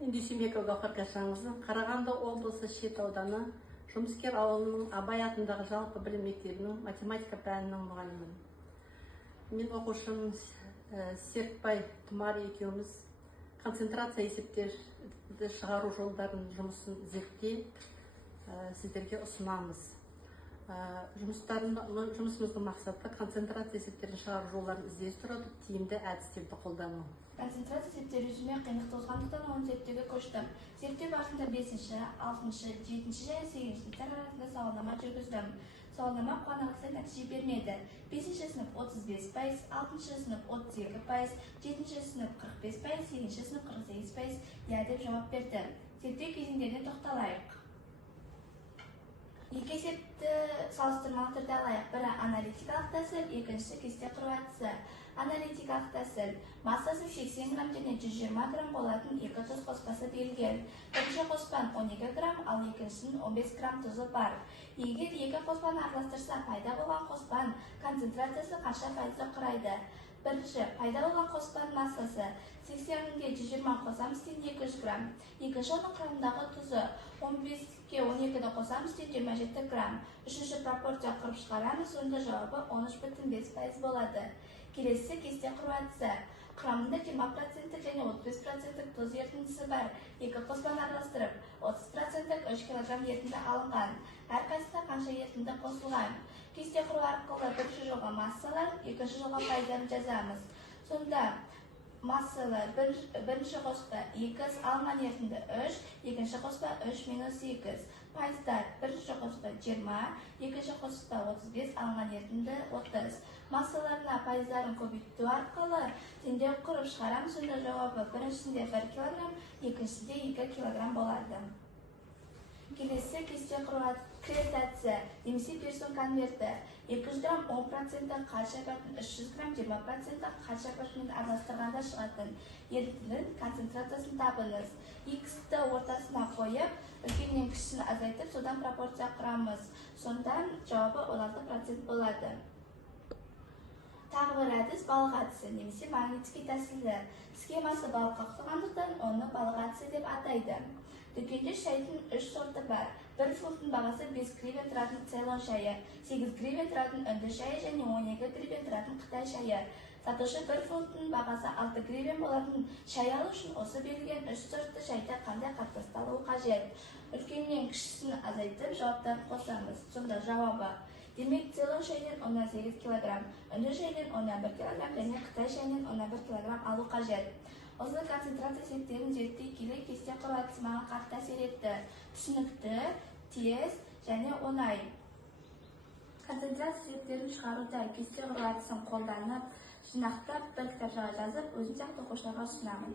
Дүйсенбекова Гауһар Кәшаңызы Қарағанды облысы Шет ауданы Жұмыскер ауылының Абай атындағы жалпы білім мектебінің математика пәнінің мұғалімімін. Мен оқушым Серікбай Тұмар екеуміз концентрация есептерді шығару жолдарын жұмысын зерттеп сіздерге ұсынамыз. Жұмысымыздың мақсаты концентрация есептерін шығару жолдарын іздестіріп, тиімді әдістерді қолдану. Концентрация есептері жүзіне қиындық туғандықтан оны зерттеуге көштім. Зерттеу барысында 5-ші, 6-ші, 7-ші және 8-ші сыныптар арасында сауалнама жүргіздім. Сауалнама қуанарлықтай нәтиже бермеді. 5-ші сынып 35%, 6-ші сынып 32%, 7-ші сынып 45%, 8-ші сынып 48% «я» деп жауап берді. Зерттеу кезеңдеріне тоқталайық. Екі есепті салыстырмалы түрде алайық. Бірі аналитикалық тәсіл, екіншісі кесте құру әдісі. Аналитикалық тәсіл. Массасы 80 грамм және 120 грамм болатын екі тұз қоспасы берілген. Бірінші қоспан 12 грамм, ал екіншісінің 15 грамм тұзы бар. Егер екі қоспаны араластырса, пайда болған қоспан концентрациясы қанша пайызды құрайды? Бірінші, пайда болған қоспан массасы 80-ге 120 қосамыз тең 200 грамм. Екінші, оның құрамындағы тұзы 15-ге 12-ді қосамыз тең 27 грамм. Үшінші пропорция құрып шығарамыз, онда жауабы 13,5% болады. Келесі кесте құру әдісі. Құрамында 20% және 35% тұз ерітіндісі бар. Екі қоспаны араластырып, 30% 3 кг ерітінді алынған. Әрқайсысына қанша ерітінді қосылған. Кесте құру арқылы бірінші жолға массалар, екінші жолға пайданы жазамыз. Сонда массалар бірінші қоспа 2 алынған ерітінді 3, екінші қоспа 3 минус 2. Пайыздар бірінші қоспа 20, екінші қоспа 35, алынған ерітінді 30. Массаларына пайыздарын көбейту арқылы теңдеу құрып шығарамыз, сонда жауабы біріншісінде 1 кг, екіншісінде 2 кг болады. Келесі кесте құру әдісі немесе Пирсон конверті. 200 грамм 10% қант шәкіртін, 300 грамм 20% қант шәкіртімен араластырғанда шығатын ерітіндінің концентрациясын табыңыз. X-ті ортасына қойып, үлкеннен кішісін азайтып, содан пропорция құрамыз. Сонда жауабы 16% болады. Тағы бір әдіс балық әдісі немесе магнитский тәсілі. Схемасы балыққа ұқсағандықтан оны балық әдісі деп атайды. Дүкенде шайдың 3 сорты бар. 1 фунттың бағасы 5 гривен тұратын Цейлон шайы, 8 гривен тұратын үнді шайы және 12 гривен тұратын Қытай шайы. Сатушы 1 фунттың бағасы 6 гривен болатын шай алу үшін осы берілген 3 сортты шайды қандай қатынасты алуы қажет. Үлкеннен кішісін азайтып жауаптарын қосамыз. Сонда жауабы. Демек, Цейлон шайден 18 кг, үнді шайден 11 кг және Қытай шайден 11 кг алу қажет. Осы концентрация есептерін зерттей келе кесте құру әдісі маған қатты әсер етті. Түсінікті, тез және оңай. Концентрация есептерін шығаруда кесте құру әдісін қолданып, жинақтап, бір кітапшаға жазып, өзім сияқты оқушыларға ұсынамын.